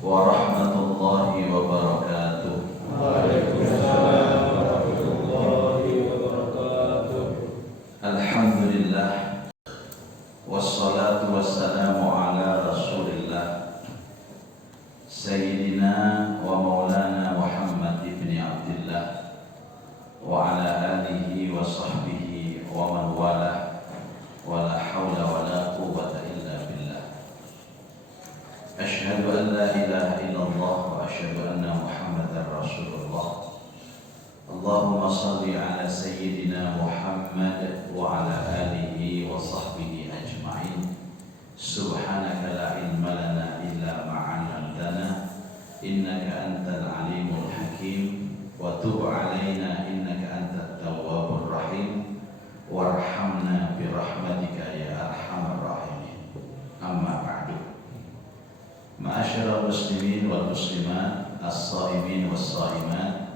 warahmatullahi wabarakatuh. Waalaikumsalam warahmatullahi wabarakatuh. Alhamdulillah, wassalatu wassalamu ala rasulillah Sayyidina wa maulana Muhammad ibn Abdillah wa ala alihi wa sahbihi wa man wala wa la hawla wa la quwwata illa billah. Ashhadu an la ilaha illallah wa ashhadu anna Muhammadar Rasulullah. Allahumma salli ala Sayyidina Muhammad wa ala alihi wa sahbihi ajma'in. Subhanaka la ilma lana illa ma 'allamtana innaka antal alimul hakim wa tub 'alaina innaka antat tawwabur rahim warhamna bi rahmatika ya arhamar rahimin. Amma ba'du. Ma'asyiral muslimin wal muslimat, as-shaimin was-shaimat,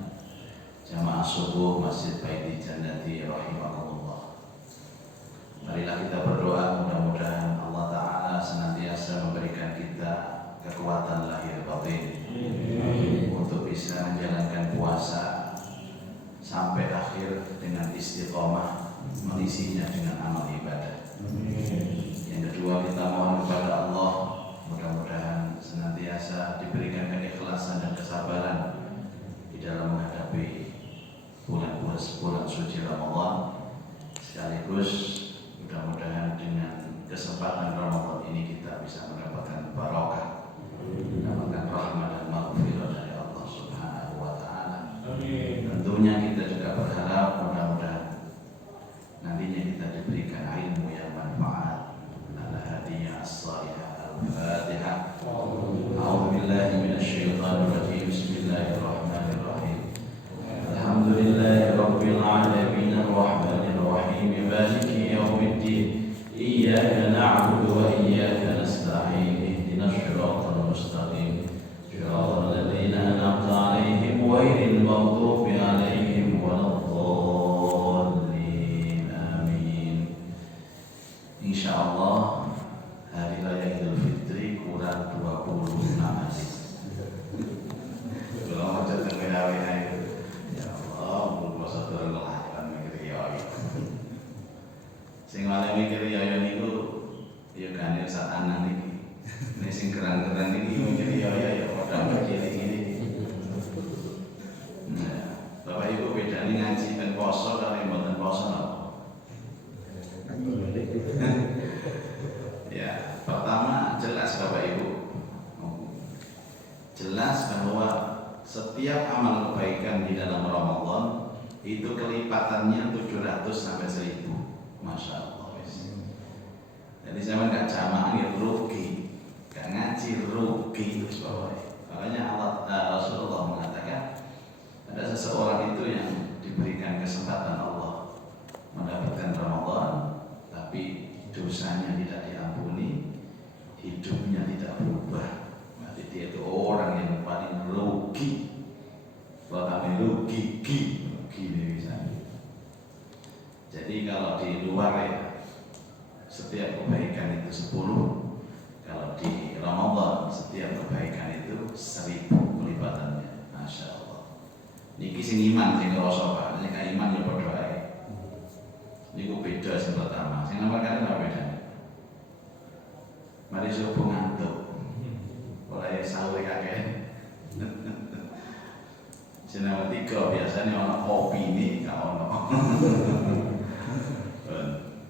jamaah subuh Masjid Baiti Jannati rahimakumullah. Marilah kita berdoa, mudah-mudahan Allah Ta'ala senantiasa memberikan kita kekuatan lahir batin untuk bisa menjalankan puasa sampai akhir dengan istiqomah, mengisinya dengan amal ibadah. Yang kedua, kita mohon kepada Allah mudah-mudahan senantiasa diberikan keikhlasan dan kesabaran di dalam menghadapi bulan suci Ramadan, sekaligus mudah-mudahan dengan kesempatan Ramadan ini kita bisa mendapatkan barokah, mendapatkan rahmat dan maghfirah dari Allah Subhanahu wa Ta'ala. Tentunya kita juga berharap mudah-mudahan nantinya kita diberikan ilmu yang manfaat. Al-Hadiyah As-Salihah. Al-Fatihah. A'udzubillahi minasyaitonir rajim. Bismillahirrahmanirrahim. Alhamdulillahi rabbil alamin arrahmanir rahim maliki yaumiddin. Iyyaka na'budu wa iyyaka nasta'in. Ihdinas siratal mustaqim. Siratal ladzina an'amta 'alaihim ghairil maghdubi 'alaihim waladdallin. Amin. Insyaallah hari raya Idul Fitri kurang 26 hari. Kalau macam tengah-tengah itu, ya Allah, puasa turun lahan mikir ya. Sing wale mikir ya niku ya kan ya sak anan iki. Nek sing kerang-kerang iki mikir ya padha kecil iki. Nah, Bapak Ibu bedane ngaji ben poso karo mboten poso napa? Ya, pertama jelas Bapak Ibu, jelas bahwa setiap amal kebaikan di dalam Ramadan itu kelipatannya 700 sampai 1000. Masya Allah. Jadi saya nggak jamaah ya rugi, nggak ngaji rugi terus Bapak. Makanya Rasulullah mengatakan ada seseorang itu yang diberikan kesempatan Allah mendapatkan Ramadan, tapi dosanya tidak diampuni, hidupnya tidak berubah. Berarti dia itu orang yang paling rugi. Kalau kami rugi misalnya. Jadi kalau di luar ya, setiap kebaikan itu 10. Kalau di Ramadan setiap kebaikan itu 1000 kelipatannya. Masya Allah. Niki sing iman sing ngerasa Pak, sing gak iman ya padha ae. Niku beda sing pertama. Sing nomor kali apa bedanya? Mari subuh ngantuk. Oleh sahur kakek. Sing nomor 3 biasanya ono kopi nih, gak ono.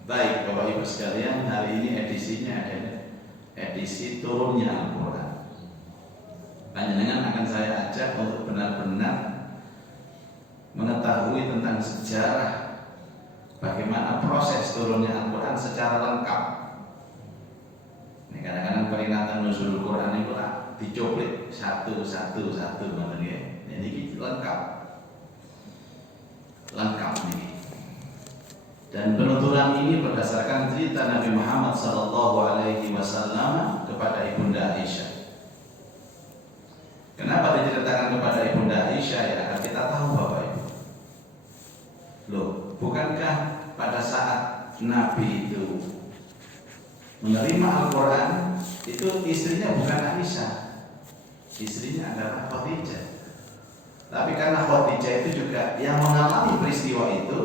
Baik Bapak Ibu sekalian, hari ini edisinya adalah edisi turunnya Al-Quran. Panjenengan akan saya ajak untuk benar-benar mengetahui tentang sejarah bagaimana proses turunnya Al-Quran secara lengkap. Ini kadang-kadang peringatan nuzul Quran itu lah dicuplik satu maksudnya. Ini lengkap nih. Dan penuturan ini berdasarkan cerita Nabi Muhammad SAW kepada Ibunda Aisyah. Kenapa diceritakan kepada Ibunda Aisyah? Ya agar kita tahu Bapak Ibu. Loh, bukankah pada saat Nabi itu menerima Al-Quran itu istrinya bukan Aisyah, istrinya adalah Khadijah. Tapi karena Khadijah itu juga yang mengalami peristiwa itu,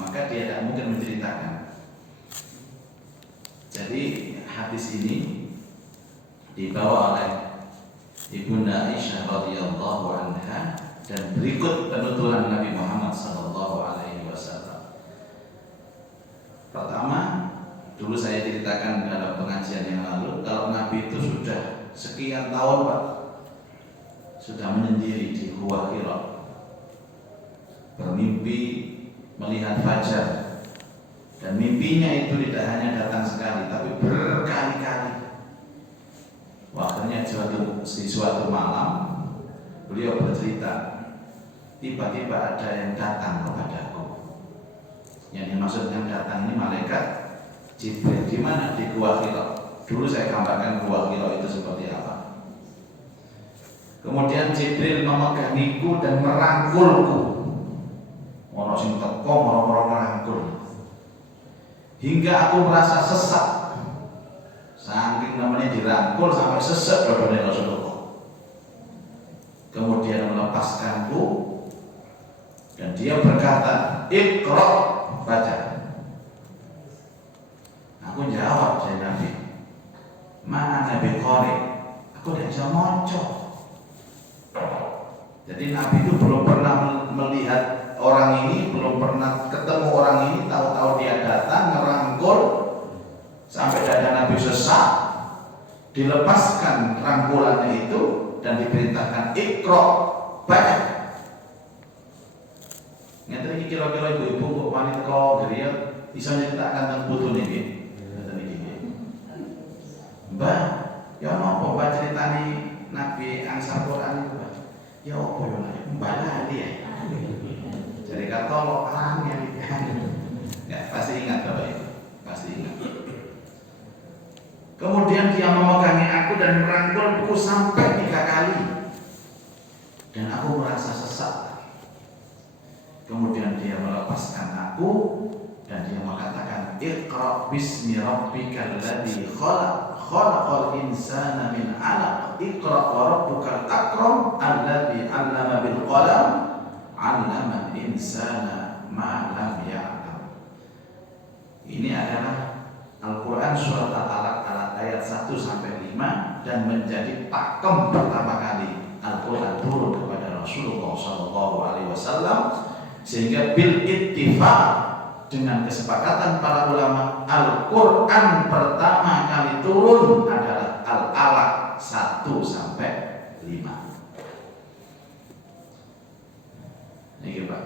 maka dia tidak mungkin menceritakan. Jadi hadis ini dibawa oleh Ibunda Aisyah radhiyallahu anha dan berikut penuturan Nabi Muhammad sallallahu alaihi wasallam. Pertama, dulu saya ceritakan dalam pengajian yang lalu, kalau Nabi itu sudah sekian tahun Pak, sudah menyendiri di Gua Hira, bermimpi melihat fajar, dan mimpinya itu tidak hanya datang sekali, tapi berkali-kali. Waktunya di suatu malam, beliau bercerita, tiba-tiba ada yang datang kepadaku. Yang dimaksudkan datang ini malaikat Jibril. Di mana? Di Gua Hira. Dulu saya gambarkan Gua Hira itu seperti apa. Kemudian Jibril memegangiku dan merangkulku. Ono sing teko moro-moro merangkul. Hingga aku merasa sesak. Saking namanya dirangkul sampai sesek dodone Rasulullah. Kemudian melepaskanku dan dia berkata, "Iqra," baca. Aku jawab, saya Nabi, "Mana Nabi Qori?" Aku tidak bisa maca. Jadi Nabi itu belum pernah melihat orang ini, belum pernah ketemu orang ini, tahu-tahu dia datang ngerangkul sampai dada Nabi sesak, dilepaskan rangkulannya itu dan diperintahkan Iqra, baca. Ngeten iki kira-kira ibu-ibu kok wanita kok geria bisa nyeritakan tentang putune iki. Ngeten iki. Mbah, ya napa Mbah ceritani Nabi Angsa Quran itu, Mbah? Ya apa ya Mbah lali ya. Jadi kata lo angel ya pasti ingat Bapak Ibu, pasti ingat. Kemudian dia memegangi aku dan merangkulku sampai 3 kali dan aku merasa sesak. Kemudian dia melepaskan aku dan dia mengatakan, "Iqra bismi rabbikal ladzi khalaq, khalaqal insana min 'alaq, iqra wa rabbukal akram alladzi 'allama bil qalam, 'allamal insana ma lam ya'lam." Ini adalah Al-Quran surat Al-Alaq ayat 1 sampai 5 dan menjadi pakem pertama kali Al-Quran turun kepada Rasulullah SAW, sehingga bil ittifaq, dengan kesepakatan para ulama, Al-Quran pertama kali turun adalah Al-Alaq 1 sampai 5. Ini Pak.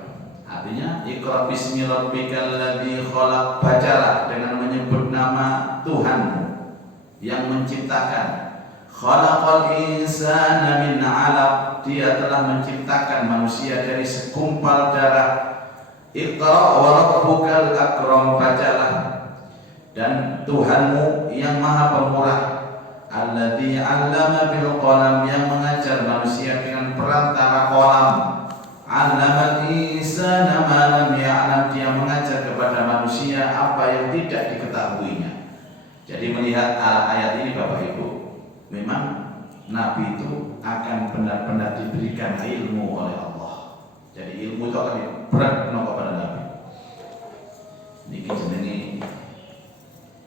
Artinya Iqra bismi rabbikal ladzi khalaq, bacalah dengan menyebut nama Tuhanmu yang menciptakan. Khalaqal insana min 'alaq, dia telah menciptakan manusia dari segumpal darah. Iqra wa rabbukal akram, bacalah, dan Tuhanmu yang maha pemurah. Alladzi 'allama bil qalam, yang mengajar manusia dengan perantara qalam. 'Allamal insana ma lam ya'lam, dia mengajar kepada manusia apa yang tidak diketahuinya. Jadi melihat ayat ini Bapak Ibu, memang Nabi itu akan benar-benar diberikan ilmu oleh Allah. Jadi ilmu itu akan diberikan kepada Nabi. Ini jenenge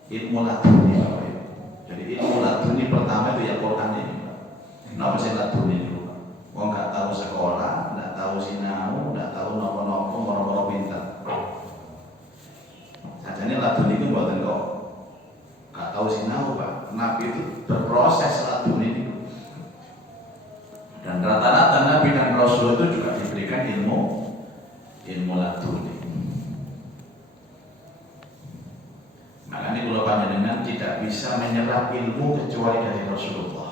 ilmu laduni Bapak Ibu. Jadi ilmu laduni pertama itu ya Quran ini. Kenapa sih laduni itu? Wong nggak tahu sekolah, nggak tahu sinau, nggak tahu nopo-nopo, moro-moro pintar. Sajane laduni itu buatan kok nggak tahu sinau Pak. Nabi itu berproses laduni itu. Dan rata-rata Nabi dan Rasul itu juga diberikan ilmu laduni. Makanya kalau panjenengan tidak bisa menyerap ilmu kecuali dari Rasulullah.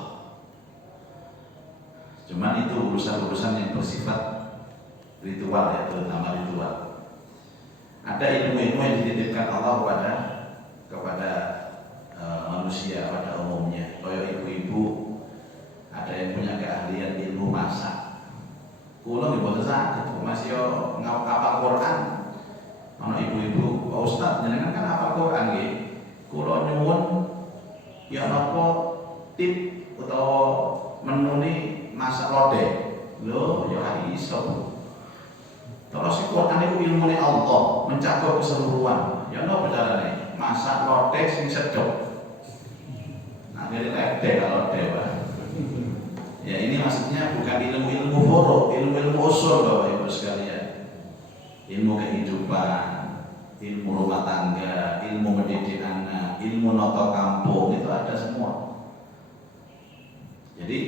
Cuman itu urusan-urusan yang bersifat ritual ya, terutama ritual. Ada ilmu-ilmu yang dititipkan Allah kepada manusia pada umumnya. Kayak ibu-ibu, ada yang punya keahlian ilmu masak. Kulo nggih boten saged, Mas yo ngapal Quran. Ana ibu-ibu, Pak Ustaz, jenengan kan hafal Quran nggih. Kulo nyuwun ya napa tip utawa menuni lode. Lho, ya kan iso. Terus si Quran itu ilmu Allah mencakup keseluruhan. Ya no carane masak lode sing sedok. Nah, jadi lede kalau dewa. Ya ini maksudnya bukan ilmu-ilmu furuk, ilmu-ilmu usul Bapak Ibu sekalian. Ilmu kehidupan, ilmu rumah tangga, ilmu mendidik anak, ilmu noto kampung itu ada semua. Jadi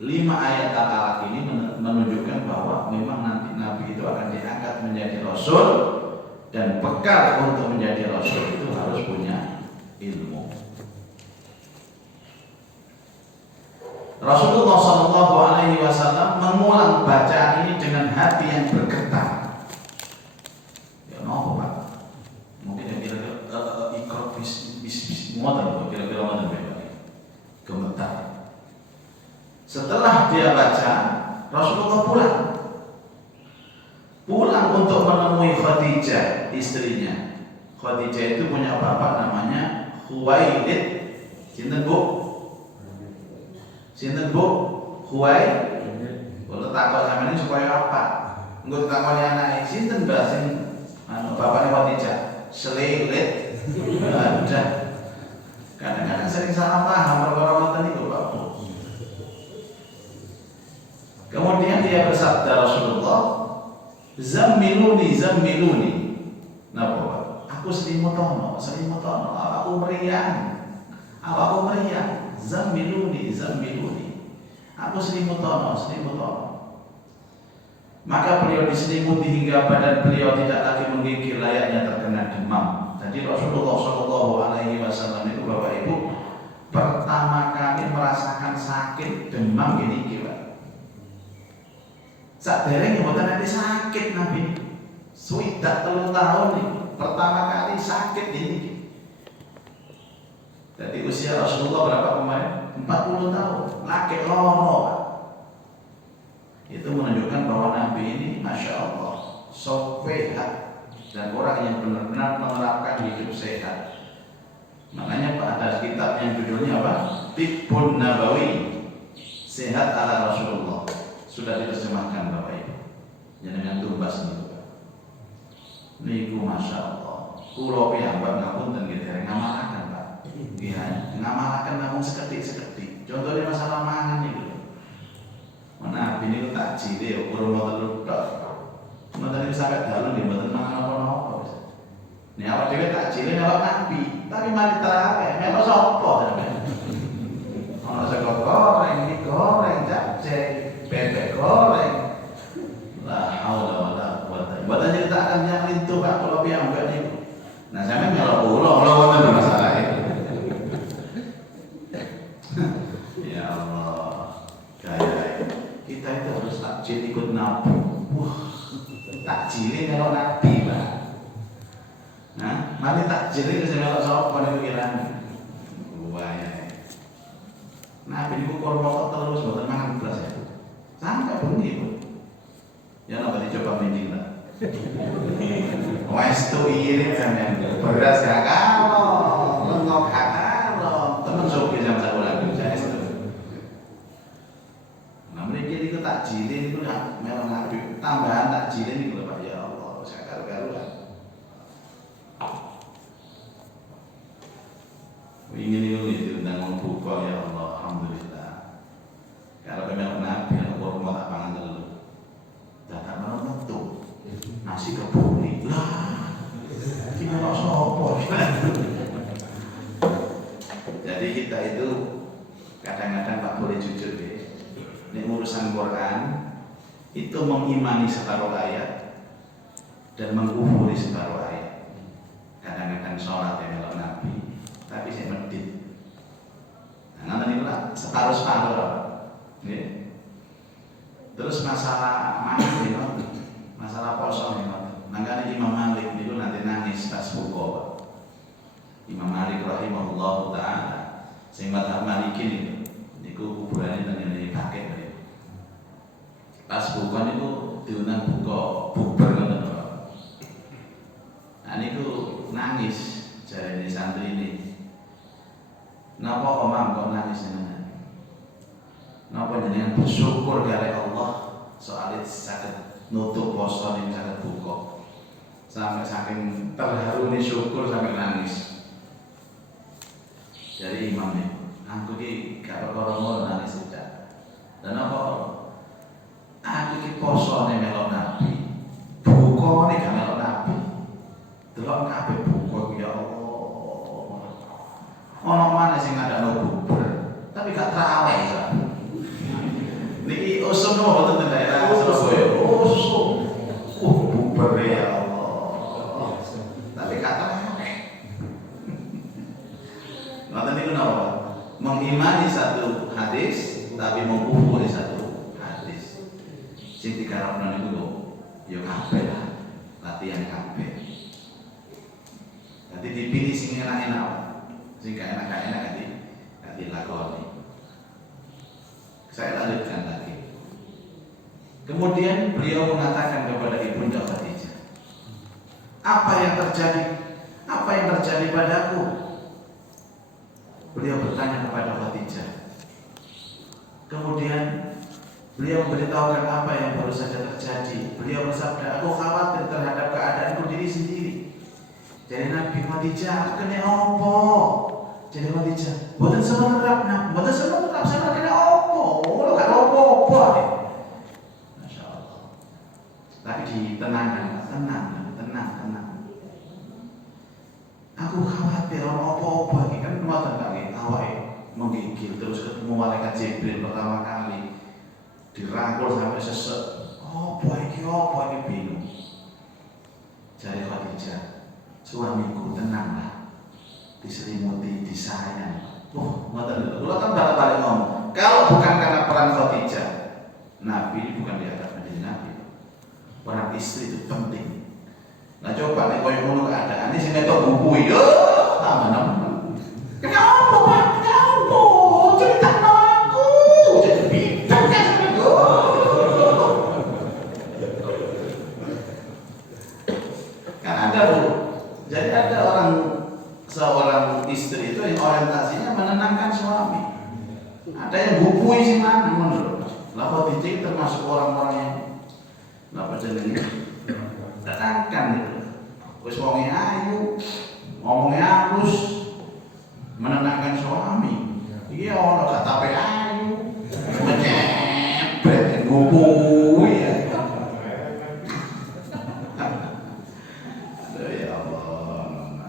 5 ayat Al-Alaq ini menunjukkan bahwa memang nanti Nabi itu akan diangkat menjadi Rasul dan bekal untuk menjadi Rasul itu harus punya ilmu. Rasulullah SAW mengulang bacaan ini dengan hati yang bergetar. Ya nopo Pak? Mungkin kira-kira ikrar bis modern, kira-kira modern gemetar. Setelah dia baca, Rasulullah pulang untuk menemui Khadijah, istrinya. Khadijah itu punya bapak namanya Khuwailid. Sinten Bu? Sinten Bu? Khuwailid. Kalau takut sama ini supaya apa? Enggak takutnya anak sinten bahasa bapaknya Khadijah. Selilid. Ada. Kadang-kadang sering salah paham orang-orang itu Pak. Kemudian dia bersabda Rasulullah, Zammiluni. Napa? Aku selimutono, aku meriang. Zammiluni. Aku selimutono. Maka beliau diselimuti hingga badan beliau tidak lagi menggigil layaknya terkena demam. Jadi Rasulullah SAW itu Bapak Ibu pertama kali merasakan sakit demam gini kira. Sadereng mboten nanti sakit Nabi. Swidak 3 tahun nih, pertama kali sakit ini. Jadi usia Rasulullah berapa kemarin? 40 tahun. Laki loro. Itu menunjukkan bahwa Nabi ini Masya Allah sehat dan orang yang benar-benar menerapkan hidup sehat. Makanya ada kitab yang judulnya apa? Tibbun Nabawi, sehat ala Rasulullah. Sudah diterjemahkan Bapak Ibu. Jenengan tumbas niku Pak. Niku Masya Allah. Kulo piyambak ngapunten nggih dereng ngamalaken Pak. Iya, ngamalaken namung sekedhik-sekedhik. Contohnya masalah mangan niku. Nabi niku takjile ya kurang telu tok. Mboten niku sampe dalem nggih mboten mangan apa-apa. Nek awak dhewe takjile melok Nabi, tapi mari terawih melok sapa sampeyan? Ana sego goreng, mie goreng, capcay, bebek goreng. La haula wala quwata. Mboten nyeritakan yang itu Pak kula piyambak niku. Nah, sampeyan melok kula wonten masalah itu. Ya Allah. Kayak kita itu harus takjil ikut Nabi. Wah, takjilnya melok Nabi Pak. Nah, mari takjilnya bisa melok sapa niku kirane. Wah ya. Nabi niku kurma terus mboten mangan beras ya. Sampai bengi Bu. Ya napa dicoba mending lah. Wes tu irit sampean. Beras gak kalau, lengkok gak kalau, temen sopi jam 1 lagi saya itu. Nah, mriki niku takjile niku melok Nabi. Tambahan takjile niku lho Pak ya Allah, saya karo-karuan. Ingin niku diundang buka ya Allah, alhamdulillah. Kalau melok Nabi aku kurma tak pangan telu. Dadak menawa metu. Nasi kebuli lah. Kita kok sapa? Jadi kita itu kadang-kadang Pak boleh jujur ya. Ini urusan Quran itu mengimani separuh ayat dan mengkufuri separuh ayat. Kadang-kadang sholat ya melok Nabi, tapi saya medit. Nah, nanti pula separuh-separuh. Ya. Terus masalah mangan nih, masalah poso nih, makanya Imam Malik itu nanti nangis pas buka. Imam Malik rahimahullah taala, sing madzhab Maliki niku kuburane teng ngene kakek. Pas buka niku diundang buka bubar ngoten lho. Nah niku nangis jarene santri ini. Napa omam kok nangis jenengan? napa jenengan bersyukur kali Allah soal itu saged nutup poso ning saged buka. Sampai saking terharu nih syukur sampai nangis. Jadi imamnya, aku ki gak perkara nangis tidak. Dan apa? Aku ki poso ning melok Nabi. Buka ning gak melok Nabi. Delok kabeh buka ya Allah. Ono mana sing ngadakno bubur, tapi gak terawih ya. Niki usum nopo wonten daerah Surabaya. Usum. Bubur ya Allah. Tapi gak terawih. Ngoten niku napa? Mengimani satu hadis tapi mengkufuri satu hadis. Sing digarapno niku lho, ya kabeh lah. Latihan kabeh. Nanti dipilih sing enak-enak, sing gak enak gak dilakoni. Saya lanjutkan lagi. Kemudian beliau mengatakan kepada Ibunda Khadijah, apa yang terjadi? Apa yang terjadi padaku? Beliau bertanya kepada Khadijah. Kemudian beliau memberitahukan apa yang baru saja terjadi. Beliau bersabda, aku khawatir terhadap keadaanku diri sendiri. Jadi Nabi Khadijah, aku kena opo? Jadi Khadijah, buatan semenerap nak, buatan semenerap, saya kena opo? Kalau gak opo-opo Masya Allah. Tapi ditenangkan, tenang. Aku khawatir opo-opo ini kan muatan kali awake menggigil terus ketemu malaikat Jibril pertama kali dirangkul sampai sesek. Opo ini bingung. Jadi Khadijah, suamiku tenanglah, diselimuti, disayang. Ngoten. Kula kan balik ngomong, kalau bukan karena peran Khadijah, Nabi bukan diangkat menjadi Nabi. Peran istri itu penting. Nah coba nih koyo ngono keadaan ini sing ketok buku yo, aman. Kenapa Pak? Kenapa? Cerita aku. Jadi bintang kan sampeyan. Kan ada Bu. Jadi ada seorang istri itu yang orientasinya menenangkan suami. Ada yang bukui sih mana menurut. Lah Khadijah termasuk orang-orang yang napa jenenge tenangkan itu. Wis wonge ayu, ngomongnya halus, menenangkan suami. Iya ono katape ayu, menyebret bukui ya. Ya Allah.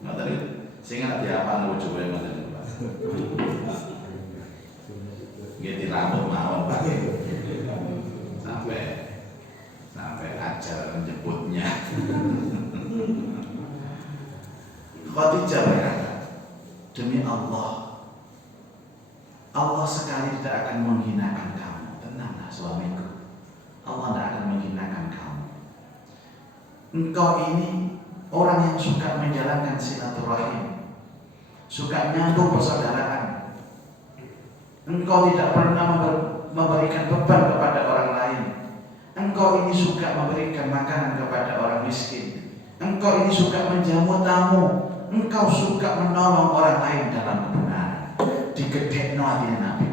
Nah tadi sing ngerti apa lu coba yang ngoten Pak. Nggih dirambut mawon Pak. Sampai ajar menjemputnya. Khadijah berkata, demi Allah sekali tidak akan menghinakan kamu. Tenanglah suamiku, Allah tidak akan menghinakan kamu. Engkau ini orang yang suka menjalankan silaturahim, suka nyambung persaudaraan. Engkau tidak pernah memberikan beban kepada orang lain. Engkau ini suka memberikan makanan kepada orang miskin. Engkau ini suka menjamu tamu. Engkau suka menolong orang lain dalam kebenaran. Digedekno hati Nabi.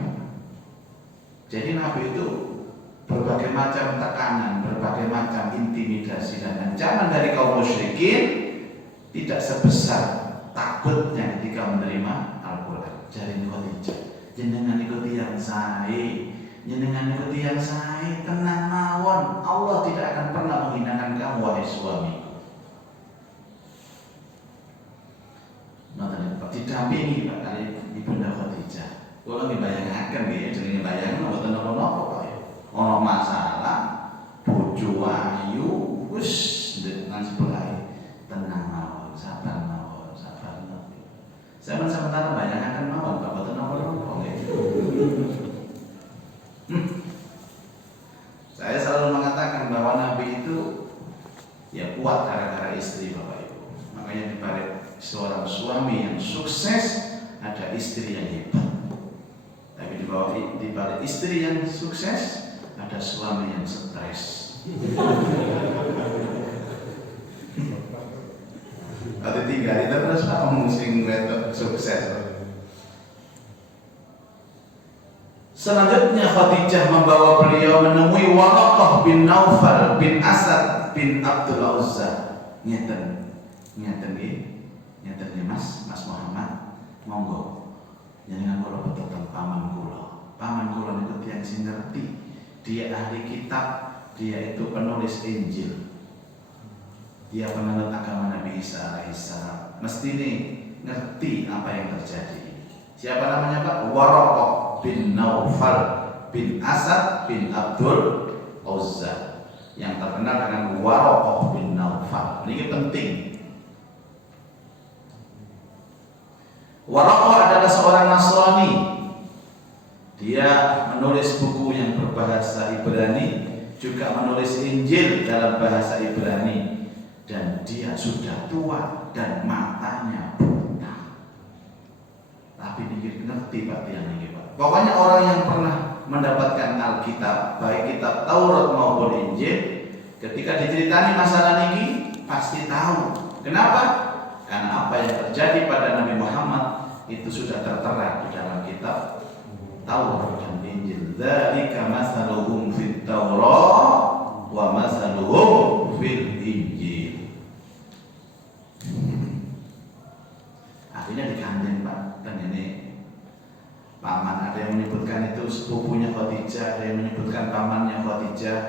Jadi Nabi itu berbagai macam tekanan, berbagai macam intimidasi dan ancaman dari kaum musyrikin tidak sebesar takutnya ketika menerima Al-Quran. Jadi Khadijah, jenengan ikuti yang sae. Jenengan ikuti yang sae, tenang mawon. Allah tidak akan pernah menghinakan kamu wahai suami. Nah, didampingi Pak kali Ibunda Khadijah. Kula dibayangkan nggih, jenenge bayangan mboten napa-napa kok ya. Ono masalah bojo ayu wis nang sebelah. Tenang mawon, sabar mawon. Sementara bayangan mawon Pak mboten napa-napa nggih. Saya selalu mengatakan bahwa Nabi itu ya kuat gara-gara istri Bapak Ibu. Makanya di balik seorang suami yang sukses ada istri yang hebat. Tapi di balik istri yang sukses ada suami yang stres. Ada tiga itu terus Pak ngomong sing wedok sukses. Selanjutnya Khadijah membawa beliau menemui Waraqah bin Naufal bin Asad bin Abdul Uzza. Ngeten nggih Mas Muhammad, monggo jenengan kula betul paman kula niku tiyang sing ngerti. Dia ahli kitab, dia itu penulis Injil. Dia penganut agama Nabi Isa alaihissalam. Mesti nih ngerti apa yang terjadi. Siapa namanya Pak? Waraqah bin Naufal bin Asad bin Abdul Uzza, yang terkenal dengan Waraqah bin Naufal. Ini penting. Waraqah adalah seorang Nasrani. Dia menulis buku yang berbahasa Ibrani, juga menulis Injil dalam bahasa Ibrani, dan dia sudah tua dan matanya buta. Tapi dikit ngerti Pak tiang ini Pak. Pokoknya orang yang pernah mendapatkan Alkitab, baik kitab Taurat maupun Injil, ketika diceritani masalah ini pasti tahu. Kenapa? Karena apa yang terjadi pada Nabi Muhammad itu sudah tertera di dalam kitab Taurat dan Injil. Dzalika masaluhum fit Taurat wa masaluhum fil Injil. Akhirnya digandeng Pak. Dan ini paman, ada yang menyebutkan itu sepupunya Khadijah, ada yang menyebutkan pamannya Khadijah.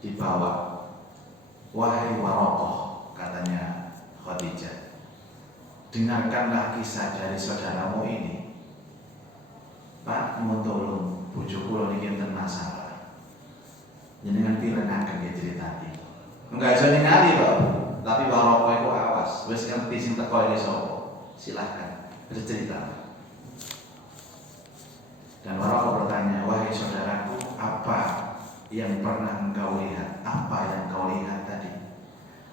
Dibawa, wahai Waraqah, katanya Khadijah, dengarkanlah kisah dari saudaramu ini. Pak, mau tolong bojo kula niki enten masalah. Jenengan pirengaken nggih critani. Enggak iso ningali, Pak. Tapi Waraqah iku awas, wis ngerti sing teko iki sapa. Silahkan bercerita. Dan Waraqah bertanya, wahai saudaraku, apa yang pernah engkau lihat? Apa yang kau lihat tadi?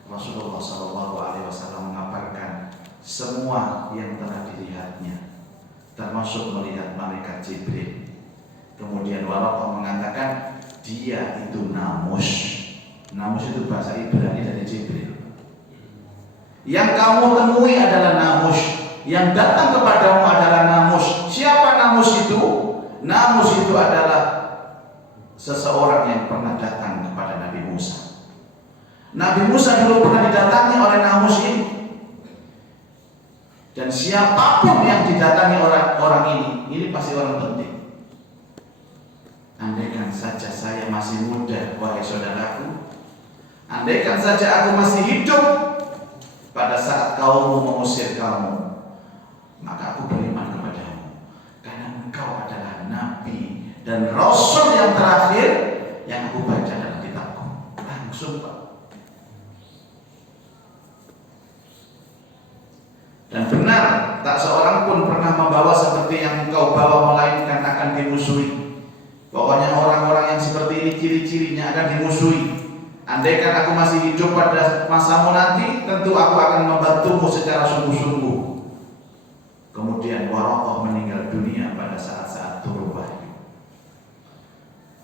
Rasulullah SAW mengabarkan semua yang telah dilihatnya, termasuk melihat malaikat Jibril. Kemudian Waraqah mengatakan dia itu namus. Namus itu bahasa Ibrani dari Jibril. Yang kamu temui adalah namus, yang datang kepadamu adalah namus. Siapa namus itu? Namus itu adalah seseorang yang pernah datang kepada Nabi Musa. Nabi Musa dulu pernah didatangi oleh namus ini. Dan siapapun yang didatangi orang ini pasti orang penting. Andaikan saja saya masih muda, wahai saudaraku, andaikan saja aku masih hidup pada saat kaummu mengusir kamu, maka aku beriman kepadamu, karena engkau adalah nabi dan rasul yang terakhir yang aku baca dalam kitabku. Langsung Pak. Dan benar, tak seorang pun pernah membawa seperti yang engkau bawa, melainkan akan dimusuhi. Pokoknya orang-orang yang seperti ini ciri-cirinya akan dimusuhi. Andaikan aku masih hidup pada masamu nanti, tentu aku akan membantumu secara sungguh-sungguh. Kemudian Waraqah meninggal dunia pada saat-saat turun wahyu.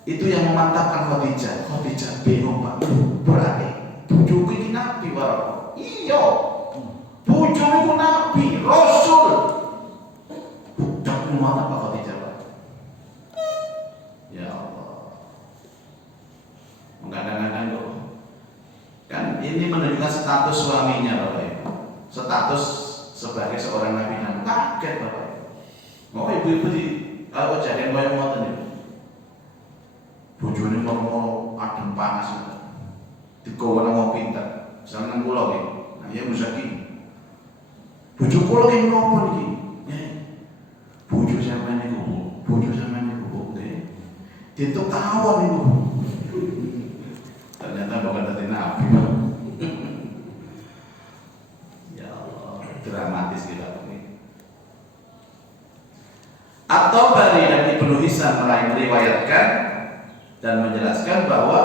Itu yang memantapkan Khadijah. Khadijah bingung Pak. Berarti bujuku ini nabi Waraqah. Iya. Bujuku nabi, rasul. Budak muat apa Khadijah Pak? Ya Allah. Kadang-kadang loh. Kan ini menunjukkan status suaminya Bapak Ibu. Status sebagai seorang nabi dan kaget Bapak Ibu. Mau ibu-ibu di kejadian kaya ngoten niku. Bojone mau adem panas itu. Digawa nang wong pinter. Jangan kula iki. Nah ya muzaki. Bojo kula ki menapa niki? Bojo sampeyan niku, bojo sampeyan niku nggih. Dituk tawon niku. Ternyata bukan dari nabi. Ya Allah, dramatis kita ini. At-Tabari dan Ibnu Hisam meriwayatkan dan menjelaskan bahwa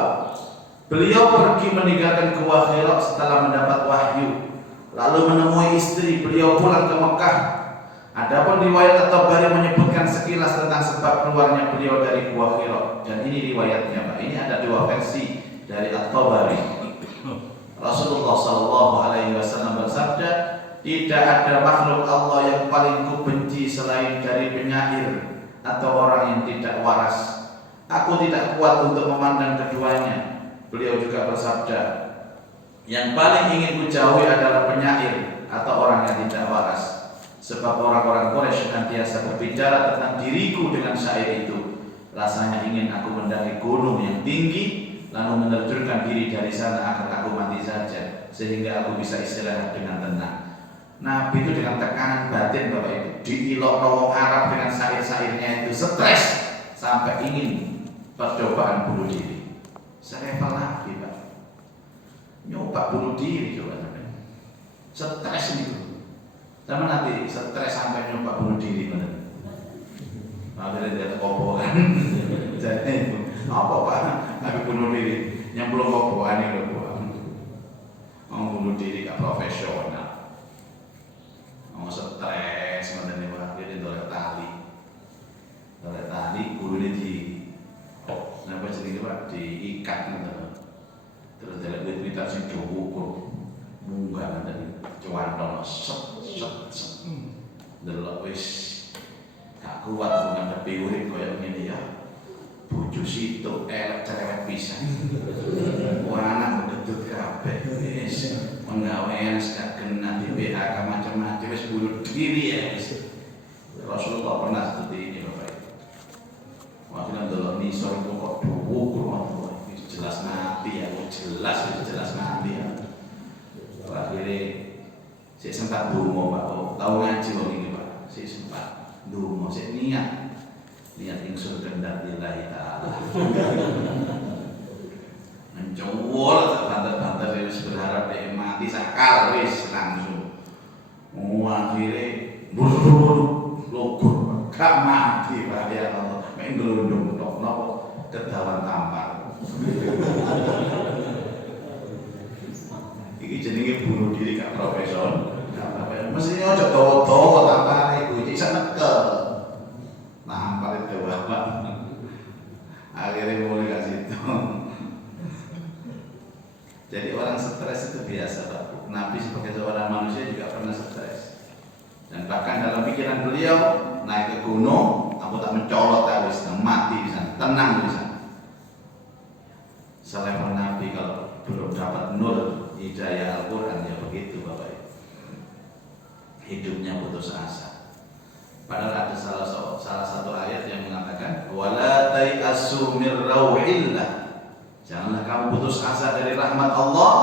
beliau pergi meninggalkan Gua Hira setelah mendapat wahyu, lalu menemui istri. Beliau pulang ke Mekah. Adapun riwayat At-Tabari menyebutkan sekilas tentang sebab keluarnya beliau dari Gua Hira, dan ini riwayatnya Pak. Ini ada dua versi dari At-Tabari. Rasulullah SAW bersabda, tidak ada makhluk Allah yang paling kubenci selain dari penyair atau orang yang tidak waras. Aku tidak kuat untuk memandang keduanya. Beliau juga bersabda, yang paling ingin kujauhi adalah penyair atau orang yang tidak waras. Sebab orang-orang Quraisy senantiasa berbicara tentang diriku dengan syair itu. Rasanya ingin aku mendaki gunung yang tinggi, lalu menerjunkan diri dari sana agar aku mati saja, sehingga aku bisa istirahat dengan tenang. Nabi itu dengan tekanan batin Bapak Ibu, diilokno wong Arab dengan syair-syairnya itu stres sampai ingin percobaan bunuh diri. Selevel lagi Pak, nyoba bunuh diri coba sampai stres itu. Sama nanti stres sampai nyoba bunuh diri bener. Akhirnya dia kobokan. Jadi itu apa Pak? Nabi bunuh diri, yang belum kobokan ini loh. Mau bunuh diri gak profesional. Mau stres macam ini Pak, dia dolek tali, gulunya di apa jadi Pak, diikat gitu. Terus dari duit-duitan sing diukur, munggah tadi, cuantono, set, delok wis gak kuat aku ngadepi urip koyo ngene ya. Bojo situ elek cerewet pisan. Anak gedut kabeh wis penggawean sak kena di PHK macam-macam wis bunuh diri ya wis. Rasulullah pernah seperti ini Bapak Ibu. Waktu delok nisor itu kok dhuwur itu jelas nabi ya, jelas nabi ya. Akhirnya saya sempat dungo Pak, tahu ngaji wong ini Pak. Saya sempat dungo, saya niat ingsun kendhat lillahi ta'ala. Mencowol banter-banter wis berharap dia mati sakal wis langsung. Akhirnya buru-buru logur gak mati Pak ya Allah. Main gelundung tok napa kedawan tampar. Iki jenenge bunuh diri gak profesional. Mesti aja dawa-dawa tampare iku iki senekel. Nampar itu Bapak. Akhirnya mulai gak situ. Jadi orang stres itu biasa Pak. Nabi sebagai seorang manusia juga pernah stres. Dan bahkan dalam pikiran beliau naik ke gunung, aku tak mencolot habis, mati bisa, tenang bisa. Selevel Nabi kalau belum dapat nur hidayah Al-Quran ya begitu Bapak Ibu. Hidupnya putus asa. Padahal ada salah satu ayat yang mengatakan wala tai'asu mir rauhillah. Janganlah kamu putus asa dari rahmat Allah.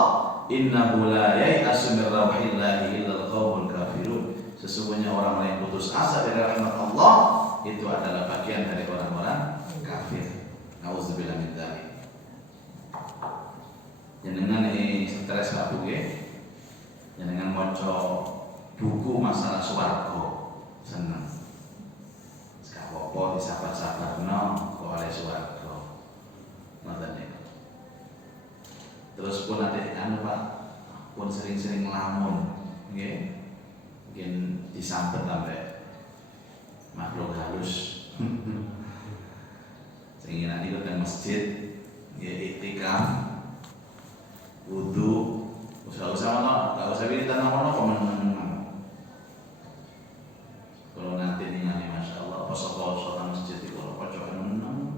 Innahu la yai'asu mir rauhillah illal qaumul kafirun. Sesungguhnya orang yang putus asa dari rahmat Allah itu adalah bagian dari orang-orang kafir. Nauzubillah min dzalik. Jenengan ini stres Pak Bu nggih. Jenengan maca buku masalah swarga seneng. Gak apa-apa disabar-sabarno kok oleh swarga. Ngoten niku. Terus pun ada Pak, pun sering-sering ngelamun nggih. Mungkin disambet sampai makhluk halus. Sing nanti ke masjid nggih iktikaf wudu, usah gak usah pilih tanah mana komen-komen. Kalau nanti nih masya Allah, poso-poso nang masjid itu kalau pojokan menang,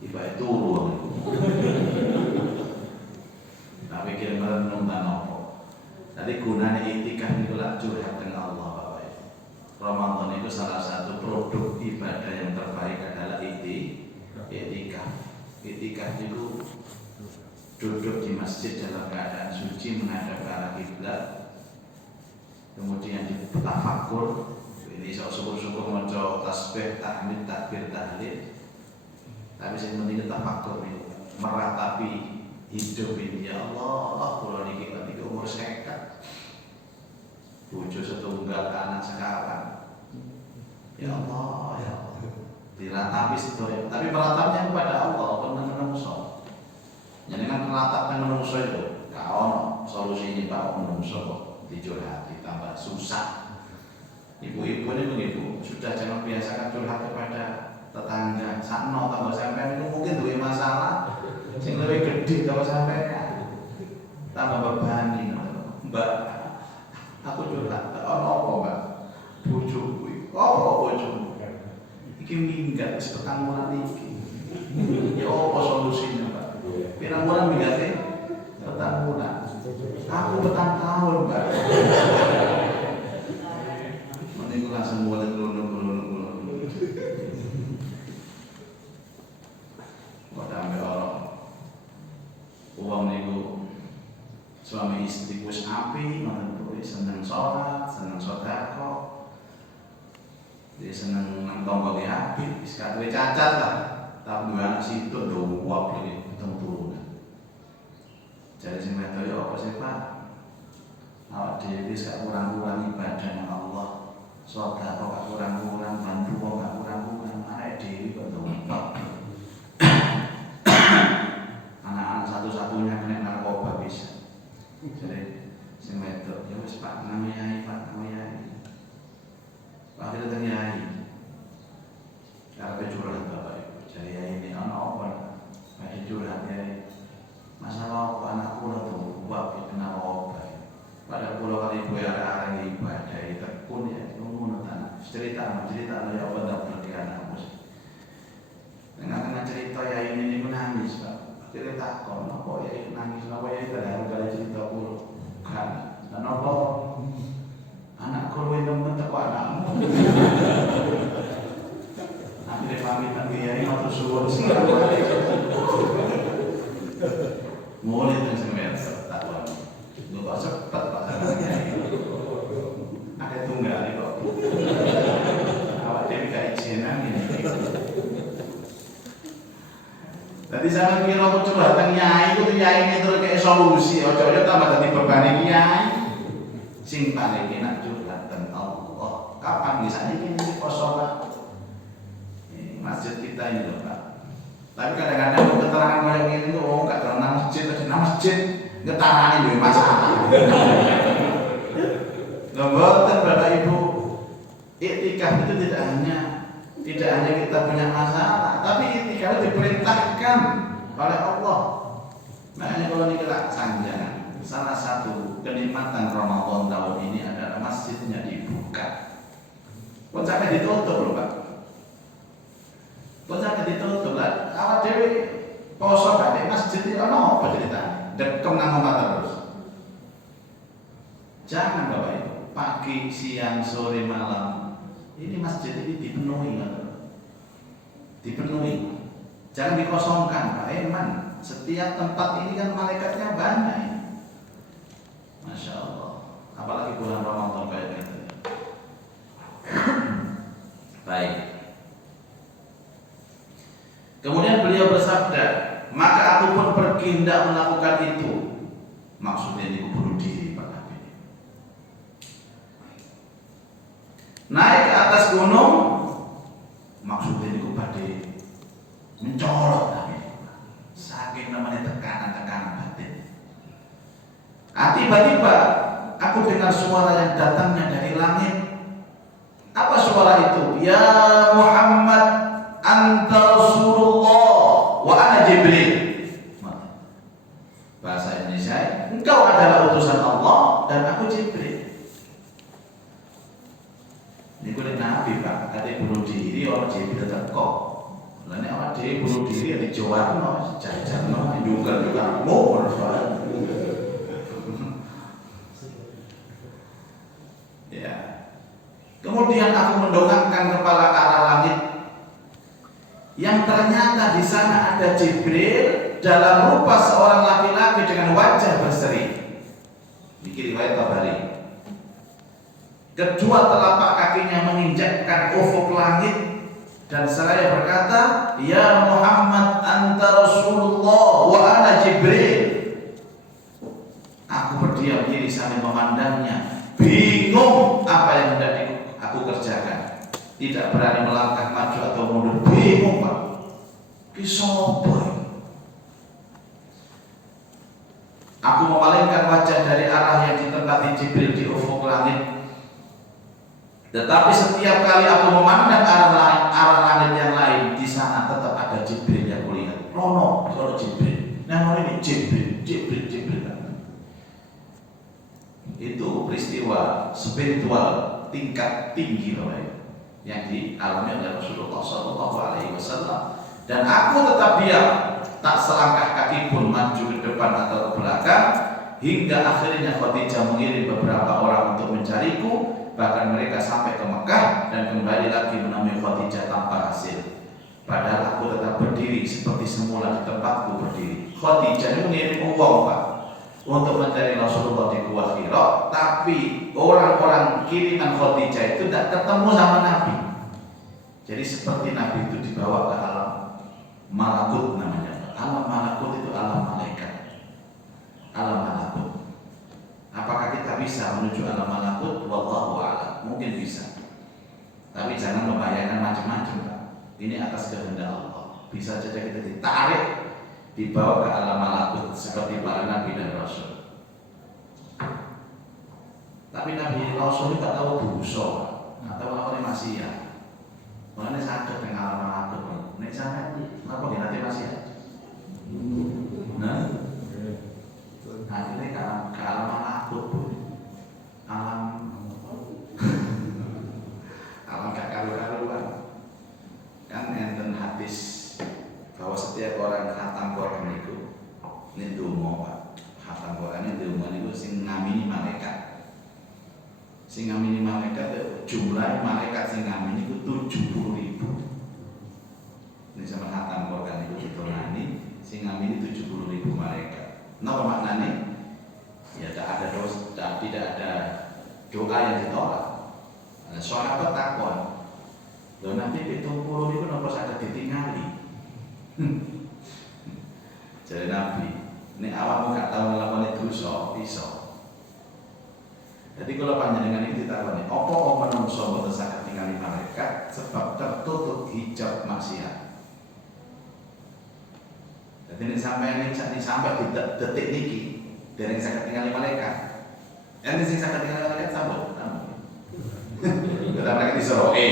tiba itu ruang. Tapi kira merenung tanah. Tadi gunanya iktikaf itu lah curhat dengan Allah Bapak Ibu. Ramadan itu salah satu produk ibadah yang terbaik adalah iktikaf. Iktikaf itu duduk di masjid dalam keadaan suci menghadap ke arah kiblat, kemudian ditafakkur. Ini syukur-syukur maca tasbih, tahmid, takbir, tahlil. Tapi yang penting tafakkur ini, meratapi hidup ini. Ya Allah, kula niki ketika umur 50, bojo setunggal, anak sekawan. Ya Allah, ya Allah. Diratapi sedaya, tapi meratapnya kepada Allah, bukan menungso. Jadi kan meratapkan menungso itu, kau solusinya Pak menungso dicurhati tambah susah. Ibu-ibu ini begitu, sudah jangan biasakan curhat kepada tetangga. Sakno tambah sampai itu mungkin dua masalah, sing lebih gede tambah sampai tambah beban ini. Mbak, aku curhat, apa Mbak? Bojoku, apa bojoku? Iki minggat wis petang wulan iki. Ya apa solusinya, Pak? Pirang wulan minggate? Petang wulan. Aku petang tahun, Pak. Meniku langsung mulai turun. Kok ambil orang uang niku suami istri wis apik, ngoten seneng sholat, seneng sedekah. Dia seneng nang tangga ki apik, wis gak duwe cacat lah. Tapi duwe anak situ ndowok iki tentu. Jadi sing wedok ya apa sih, Pak? Awak dhewe wis gak kurang-kurang ibadah nang Allah. Sedekah kok gak kurang-kurang, bantu kok gak kurang-kurang. Awake dhewe kok ndowok. Anak-anak satu-satunya kena narkoba bisa. Jadi sing wedok ya wis Pak nang yai, Pak nang yai. Akhirnya teng yai. Karepe curhat Bapak Ibu. Jadi yai ini ana apa? Nek curhat yai. Masalah apa anakku lho tuh buat kena narkoba. Padahal kula kali ibu arek-arek ibadah tekun ya ngono ta. Cerita ya apa ndak berarti anakku. Dengan cerita yai ini niku nangis, Pak. Akhirnya takon, apa yai nangis, apa yai gara-gara cerita kula. Kan, kenapa anakku luwih nemen teko anakmu? Akhirnya pamitan ke yai matur suwun mulai itu semester takon. Lho kok cepet Pak yai. Ada tunggal kok. Awak dhewe gak izinan ini. Jadi sampeyan kira aku curhat teng yai ku yai ini terus kayak solusi, ojo-ojo tambah dadi beban yai. Sing paling enak curhat teng Allah. Kapan bisa iki poso Pak? Masjid kita ini loh Pak. Tapi kadang-kadang keterangan kayak gini tuh gak terang masjid, ngetarani duwe masalah. Lho mboten Bapak Ibu. Iktikaf itu tidak hanya kita punya masalah, tapi iktikaf diperintahkan oleh Allah. Makanya kalau ini kita sanjang, salah satu kenikmatan Ramadan tahun ini adalah masjidnya dibuka. Kok sampai ditutup loh Pak? Kok sampai ditutup lah? Awak dewi poso gak masjid itu ono apa ceritanya? Dekem nang omah terus. Jangan Bapak Ibu, pagi, siang, sore, malam. Ini masjid ini dipenuhi, dipenuhi. Jangan dikosongkan, Pak Eman. Setiap tempat ini kan malaikatnya banyak. Masya Allah. Apalagi bulan Ramadan kayak gitu. Baik. Kemudian beliau bersabda, maka aku pun pergi hendak melakukan itu. Maksudnya ini bunuh diri Pak Nabi. Naik ke atas gunung, maksudnya ini badai mencolot Nabi. Saking namanya tekanan batin. Tiba-tiba aku dengar suara yang datangnya dari langit. Apa suara itu? Ya Muhammad, anta Rasulullah wa ana Jibril. Bahasa Indonesia, engkau adalah utusan Allah dan aku Jibril. Ini kulit Nabi Pak, katanya bunuh diri orang Jibril teko. Lainnya awak dhewe bunuh diri ya dijowarno, jajarno, juga ngomong Pak. Ya. Kemudian aku mendongakkan kepala ke arah langit. Yang ternyata di sana ada Jibril dalam rupa seorang laki-laki dengan wajah berseri. Ini riwayat Tabari. Kedua telapak kakinya menginjakkan ufuk langit dan seraya berkata, Ya Muhammad anta Rasulullah wa ana Jibril. Aku berdiam diri sambil memandangnya, bingung apa yang hendak aku kerjakan. Tidak berani melangkah maju atau mundur, bingung Pak. Kisopo. Aku memalingkan wajah dari arah yang ditempati Jibril di ufuk langit. Tetapi setiap kali aku memandang arah langit yang lain, di sana tetap ada Jibril yang kulihat. Rono, kalau Jibril. Nah, ini Jibril. Itu peristiwa spiritual tingkat tinggi Bapak Ibu. yang dialami oleh Rasulullah SAW. Dan aku tetap diam, tak selangkah kaki pun maju ke depan atau ke belakang, hingga akhirnya Khadijah mengirim beberapa orang untuk mencariku. Bahkan mereka sampai ke Mekah dan kembali lagi menemui Khadijah tanpa hasil. Padahal aku tetap berdiri seperti semula di tempatku berdiri. Khadijah mengirim uang, Pak, untuk mencari Rasulullah di Gua Hira, tapi orang-orang kiriman Khadijah itu tidak ketemu sama Nabi. Jadi seperti Nabi itu dibawa ke alam malakut namanya. Alam malakut itu alam malaikat. Alam malakut. Apakah kita bisa menuju alam malakut? Wallahu a'lam. Mungkin bisa. Tapi jangan membayangkan macam-macam, Pak. Ini atas kehendak Allah. Bisa saja kita ditarik, dibawa ke alam malakut seperti para nabi dan rasul. Tapi nabi rasul itu tak tahu dosa atau apa masih ya. Makanya sakit dengan alam malakut. Nek sampai apa nanti masih ya? Nah, akhirnya ke alam malakut, alam alam gak karu-karuan. Kan enten hadis bahwa setiap orang khatam Quran itu ini dungo, Pak. Khatam Quran ini dungo itu sing ngamini malaikat. Sing ngamini malaikat jumlah malaikat sing ngamini itu 70.000. Ini sama khatam Quran itu ditolani sing ngamini 70.000 malaikat. Napa maknanya? Ya tidak ada doa yang ditolak. Sahabat takon, lho nanti 70 itu napa saged ditingali? Jadi Nabi, ini awakmu gak tahu nglakoni dosa, iso. Jadi kalau panjenengan ini ditakoni, apa menungso mboten saged ningali malaikat sebab tertutup hijab maksiat. Jadi ini sampai di detik niki dari yang saged ningali malaikat. Yang sing saged ningali malaikat sambut. Kita lagi diseroe.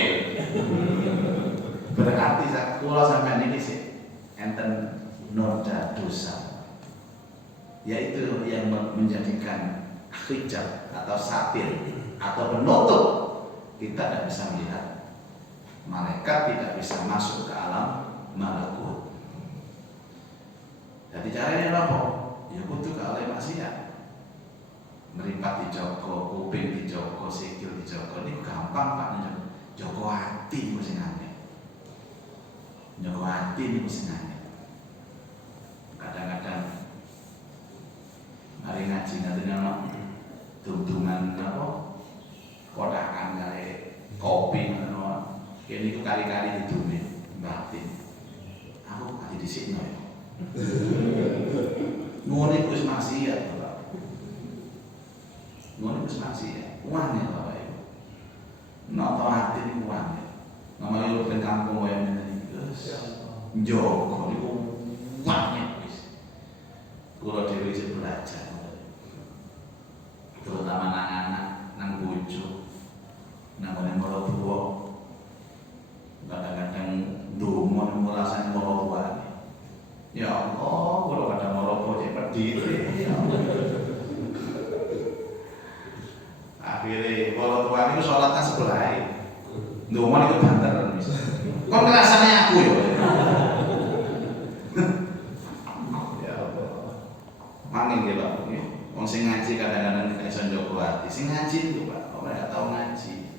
Berarti kula sampean ini sih enten noda dosa, yaitu yang menjadikan hijab atau satir atau penutup kita tidak bisa melihat malaikat, tidak bisa masuk ke alam malakut. Jadi caranya apa? Ya kudu ke alam maksiat. Meripat dijogo, kuping dijogo, sikil dijogo. Ini gampang, Pak. Jogo hati mesti ngene. Jogo hati ini mesti ngene. Kadang-kadang hari ngaji nanti nama tuntungan apa? Kodakan kali kopi ngono. Kene iku kali-kali didune batin. Aku kali disikno ya. Ngono iku wis maksiat, Pak. Ngono wis maksiat. Uang ya, Bapak Ibu. Napa hati niku uang. Namanya urip kampung kaya ngene iki. Njogo niku uangnya wis. Kula dhewe wis belajar. Terutama nang anak, nang bojo, nang orang tua. Kadang-kadang ndonga mulasan orang tua. Ya Allah, kalau ada merokok cek pedih. Ya Allah. Akhirnya kalau tua itu sholatnya sebelah. Ndonga itu banter. Kok ngerasanya aku ya? Ya Allah. Mangin ya Pak. Wong sing ngaji kadang-kadang gak iso njogo ati. Sing ngaji itu Pak, ora gak tau ngaji.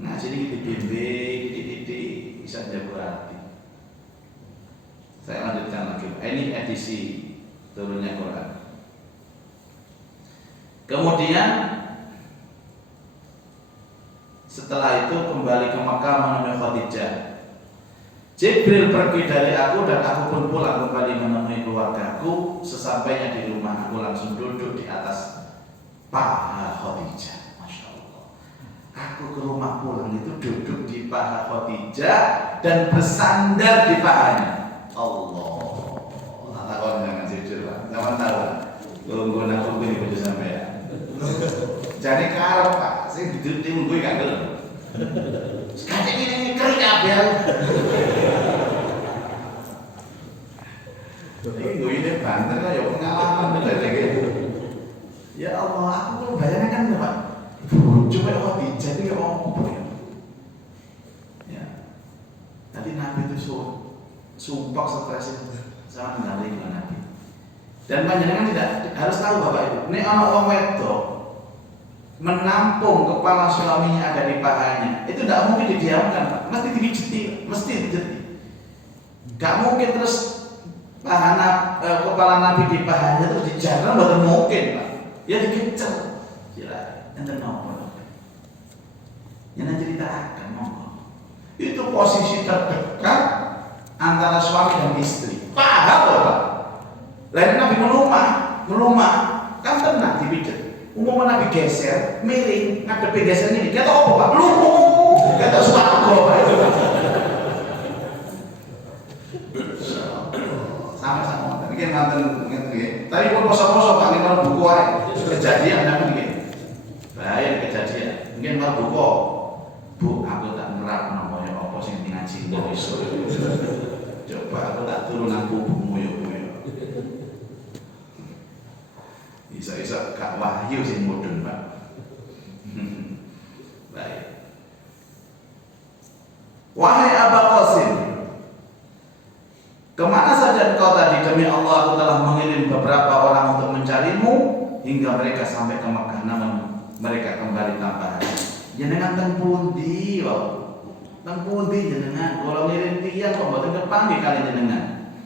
Ngaji iki dibimbing, dididik, bisa njogo ati. Saya lanjutkan lagi. Ini edisi turunnya Quran. Kemudian setelah itu kembali ke Makkah menemui Khadijah. Jibril pergi dari aku dan aku pun pulang kembali menemui keluargaku. Sesampainya di rumah aku langsung duduk di atas paha Khadijah. Masya Allah. Aku ke rumah pulang itu duduk di paha Khadijah dan bersandar di pahanya. Allah. Tak tahu jangan jujur Pak. Zaman tahu. Lungguh aku ini bojo sampean. Jane karep Pak, sing diduduk gue gak gelem. Sekarang ini kering kabeh. Ini gue ini banter lah ya pengalaman dari ya Allah, aku kalau bayangkan kan Pak, bojo kok dijadi ya apa ya? Jadi Nabi itu sumpah stres sama mengalami dengan Nabi. Dan panjenengan tidak harus tahu Bapak Ibu. Ini anak orang wedok menampung kepala suaminya ada di pahanya, itu tidak mungkin didiamkan, Pak. Mesti dipijeti, mesti dijeti. Gak mungkin terus kepala Nabi di pahanya terus dijaga, betul mungkin Pak. Ya dikecer, kira enten nopo. Yang cerita akan ngomong. Itu posisi terdekat antara suami dan istri. Paham Pak? Lain Nabi melumah, kan tenang dipijet. Umumnya Nabi geser, miring, ngadepi geser ini, kata apa Pak? Lumpuh, kata suaraku Pak. Sama-sama, ini kan nanti, tapi pun kosong-kosong Pak, ini kalau buku aja, kejadian Nabi ini. Bahaya kejadian, mungkin kalau buku, Bu, aku tak nerap namanya apa sih ngaji kok iso. Coba aku tak turun aku bumu yuk. Bisa gak wahyu sih mudun Pak. Baik. Wahai Aba Qasim, kemana saja engkau tadi? Demi Allah aku telah mengirim beberapa orang untuk mencarimu hingga mereka sampai ke Makkah, namun mereka kembali tanpa hari. Jenengan teng pundi wae? Teng pundi jenengan? Kalau ngirim tiyang kok mboten kepanggih kali jenengan.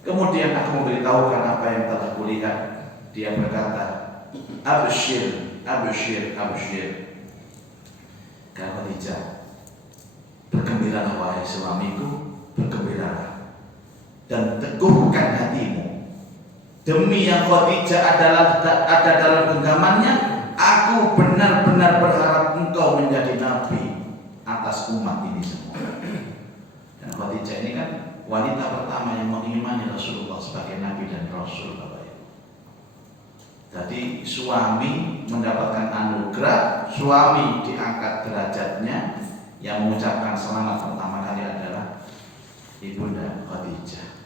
Kemudian aku memberitahukan apa yang telah kulihat. Dia berkata, Abshir. Kata Khadijah, bergembiralah wahai suamiku, bergembiralah dan teguhkan hatimu. Demi yang Khadijah ada dalam genggamannya, aku benar-benar berharap engkau menjadi nabi atas umat ini semua. Dan Khadijah ini kan wanita pertama yang mengimani Rasulullah sebagai nabi dan rasul. Jadi suami mendapatkan anugerah, suami diangkat derajatnya, yang mengucapkan selamat pertama kali adalah Ibunda Khadijah.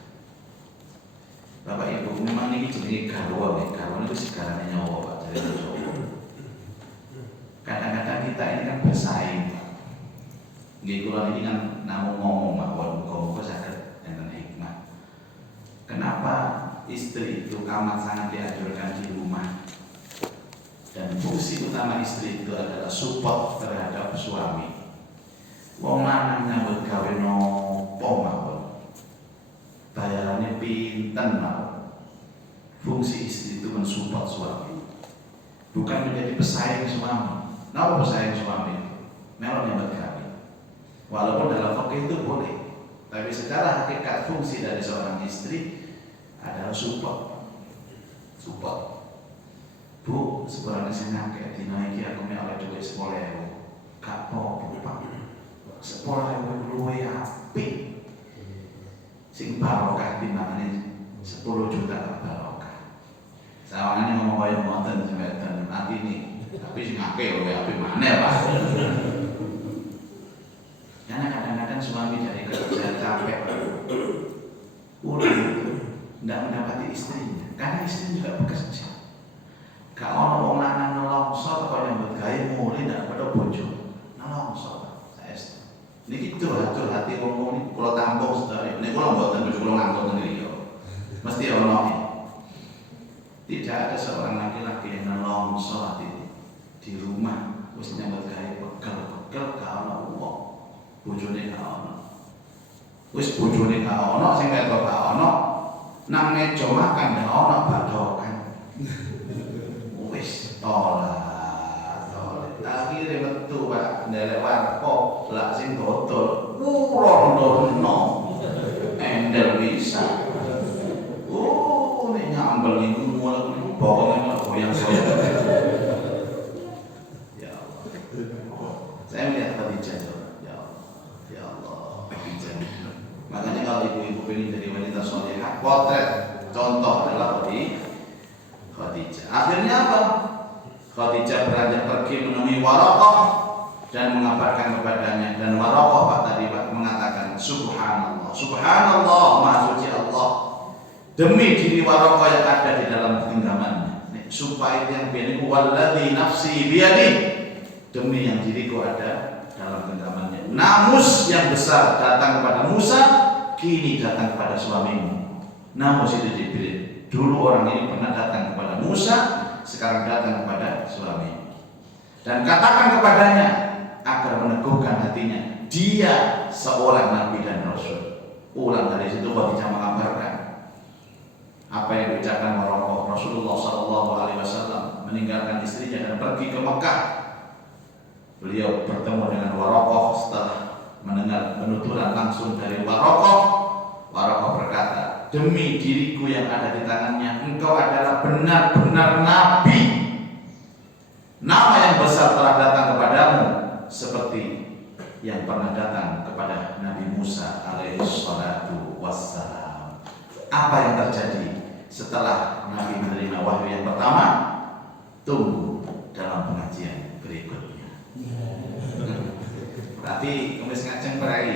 Bapak Ibu, memang ini jenis garwa itu sekarang nyawa Pak. Kadang-kadang kita ini kan bersaing. Gikulan ini kan namun ngomong muka-muka sakit dengan hikmah. Kenapa istri itu amat sangat dianjurkan di rumah, dan fungsi utama istri itu adalah support terhadap suami. Wong lanang nyambut gawe nopo mawon, bayarannya pinten mawon. Fungsi istri itu mensupport suami, bukan menjadi pesaing suami. Napa pesaing suami? Melon nyambut gawe. Walaupun dalam fikih itu boleh, tapi secara hakikat fungsi dari seorang istri adalah support. Bu, sebenarnya saya ngakek dina iki aku mek oleh dhuwit 10.000. Gak apa-apa, Pak. 10.000 luwe apik. Sing barokah timbangane 10 juta barokah. Sawangane ngomong kaya ngoten sampeyan atine. Tapi sing akeh luwe apik maneh, Pak. Karena kadang-kadang suami dari kerja capek, tidak mendapati istrinya, karena istri juga bekerja. Gak ono wong lanang nelongso kok nyambut gawe mulih ndak padha bojo. Nelongso saya. Niki curhat-curhati wong muni kula tampung sedaya. Nek kula mboten bojo kula nganggo teng mriki. Mesti ono. Tidak ada seorang laki-laki yang nelongso di rumah wis nyambut gawe pegel-pegel gak ono wong. Bojone gak ono. Wis bojone gak ono, sing ketok gak ono. Nang meja makan gak ono badokan. Wis tolak. Akhire metu Pak, ndelek warkop, lak sing dodol, rondo-rondo. Endel bisa. Nek nyambel niku mulai bokonge goyang-goyang. Ya Allah. Saya melihat Khadijah. Ya Allah, Khadijah. Makanya kalau ibu-ibu ingin jadi wanita salihah, potret contoh adalah Khadijah. Akhirnya apa? Khadijah beranjak pergi menemui Waraqah dan mengabarkan kepadanya, dan Waraqah Pak tadi Pak mengatakan subhanallah, subhanallah, maha suci Allah. Demi diri Waraqah yang ada di dalam genggamannya. Supaya yang biasa walladzi nafsi biyadi, demi yang diriku ada dalam genggamannya. Namus yang besar datang kepada Musa, kini datang kepada suamimu. Namus itu Jibril. Dulu orang ini pernah datang kepada Musa, sekarang datang kepada suami. Dan katakan kepadanya agar meneguhkan hatinya, dia seorang nabi dan rasul. Ulang dari situ bisa mengabarkan apa yang diucapkan Waraqah. Rasulullah SAW meninggalkan istrinya dan pergi ke Mekah. Beliau bertemu dengan Waraqah setelah mendengar penuturan langsung dari Waraqah. Waraqah berkata, demi diriku yang ada di tangannya, engkau adalah benar-benar nabi. Nama yang besar telah datang kepadamu seperti yang pernah datang kepada Nabi Musa alaihissalatu wassalam. Apa yang terjadi setelah Nabi menerima wahyu yang pertama? Tunggu dalam pengajian berikutnya. Berarti kemis ngajeng perai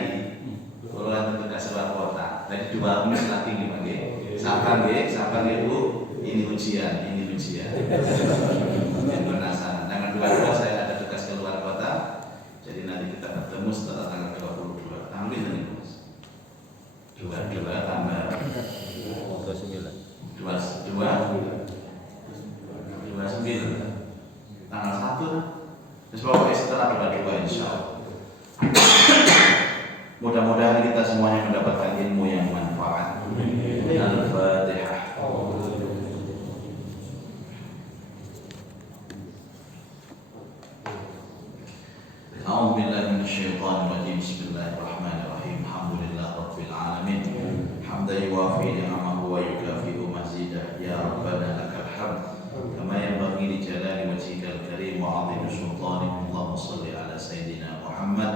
kalau tentu gak sebuah kota. Tadi dua kemis latih nih Pak. Sabar Bu. Ini ujian. Yang penasaran. Tanggal 22 saya ada tugas keluar kota. Jadi nanti kita bertemu setelah tanggal 22. Ambil nih Mas. 22 tambah 29. Tanggal 1. Terus pokoknya setelah 22 insyaallah. Mudah-mudahan kita semuanya mendapatkan ilmu yang manfaat. Al-Fatihah. A'udzu billahi minasyaitonir rajim. Bismillahirrahmanirrahim. Alhamdulillah rabbil alamin. Hamdan yuwafi ni'amahu wa yukafi'u mazidah. Ya Rabbana lakal hamd. Kama yanbaghi li jalali wajhikal karim wa 'azimi sultanik. Allahumma shalli ala sayyidina Muhammad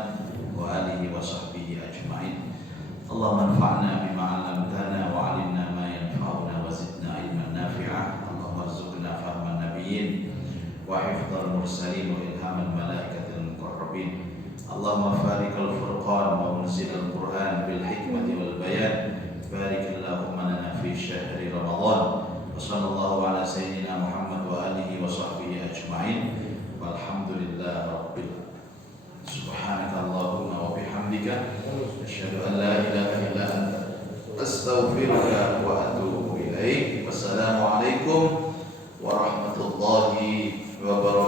wa alihi wa sahbihi ajma'in. Allahumma anfa'na bima 'allamtana wa 'allimna ma yanfa'una wa zidna ilman nafi'a. Allahumma arzuqna fahman nabiyyin wa hifdzal mursalin wa ilhamal malaikatil muqarrabin. Allahumma fariqal furqan wa munzilal Qur'an bil hikmati wal bayan. Barik Allahumma lana fi syahri Ramadan. Wa sallallahu ala sayyidina Muhammad wa alihi wa sahbihi ajma'in. Walhamdulillah rabbil alamin. Subhanaka Allahumma wa bihamdika asyhadu an la ilaha illa anta astaghfiruka wa atubu ilaik. Wassalamualaikum warahmatullahi wabarakatuh.